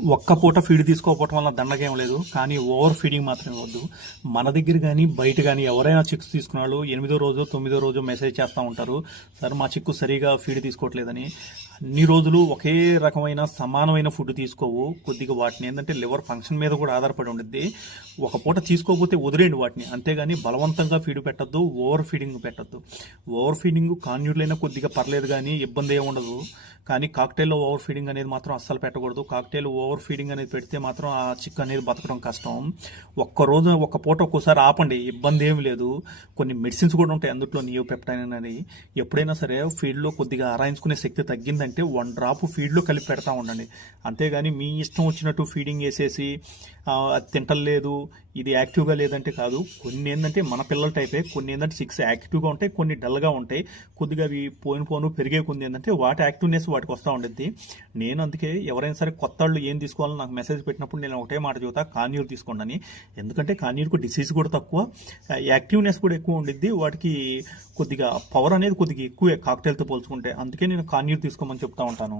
ఒక్క పూట ఫీడ్ తీసుకోకపోవటం వల్ల దండగేం లేదు. కానీ ఓవర్ ఫీడింగ్ మాత్రమే వద్దు. మన దగ్గర కానీ బయట కానీ ఎవరైనా చిక్స్ తీసుకున్న వాళ్ళు ఎనిమిదో రోజు తొమ్మిదో రోజు మెసేజ్ చేస్తూ ఉంటారు. సార్ మా చిక్కు సరిగా ఫీడ్ తీసుకోవట్లేదని. అన్ని రోజులు ఒకే రకమైన సమానమైన ఫుడ్ తీసుకోవు. కొద్దిగా వాటిని ఏంటంటే లివర్ ఫంక్షన్ మీద కూడా ఆధారపడి ఉంటుంది ఒక పూట తీసుకోకపోతే వదిలేండి వాటిని. అంతేగాని బలవంతంగా ఫీడ్ పెట్టద్దు ఓవర్ ఫీడింగ్ పెట్టద్దు. ఓవర్ ఫీడింగ్ కాన్యూర్లైనా కొద్దిగా పర్లేదు కానీ ఇబ్బంది ఏమి ఉండదు. కానీ కాక్టైల్లో ఓవర్ ఫీడింగ్ అనేది మాత్రం అస్సలు పెట్టకూడదు. కాక్టైల్ ఓవర్ ఫీడింగ్ అనేది పెడితే మాత్రం ఆ చిక్ అనేది బతకడం కష్టం. ఒక్క రోజు ఒక్క పూట ఒక్కోసారి ఆపండి. ఇబ్బంది ఏమి లేదు. కొన్ని మెడిసిన్స్ కూడా ఉంటాయి అందులో నియో పెప్టైన్ అనేది ఎప్పుడైనా సరే ఫీడ్లో కొద్దిగా ఆరాయించుకునే శక్తి తగ్గిందంటే వన్ డ్రాప్ ఫీడ్లో కలిపి పెడతా ఉండండి. అంతేగాని మీ ఇష్టం వచ్చినట్టు ఫీడింగ్ వేసేసి అది తింటలేదు ఇది యాక్టివ్గా లేదంటే కాదు. కొన్ని ఏంటంటే మన పిల్లల టైపే కొన్ని ఏంటంటే సిక్స్ యాక్టివ్గా ఉంటాయి కొన్ని డల్గా ఉంటాయి. కొద్దిగా అవి పోయిన పోను పెరిగే కొన్ని ఏంటంటే వాటి యాక్టివ్నెస్ వాటికి వస్తూ ఉండేది నేను అందుకే ఎవరైనా సరే కొత్త వాళ్ళు ఏం తీసుకోవాలో నాకు మెసేజ్ పెట్టినప్పుడు నేను ఒకటే మాట చెబుతా కాన్యూర్ తీసుకోండి అని. ఎందుకంటే కాన్యూర్కు డిసీజ్ కూడా తక్కువ యాక్టివ్నెస్ కూడా ఎక్కువ ఉండిద్ది. వాటికి కొద్దిగా పవర్ అనేది కొద్దిగా ఎక్కువే కాక్టైల్తో పోల్చుకుంటే. అందుకే నేను కాన్యూర్ తీసుకోమని చెప్తా ఉంటాను.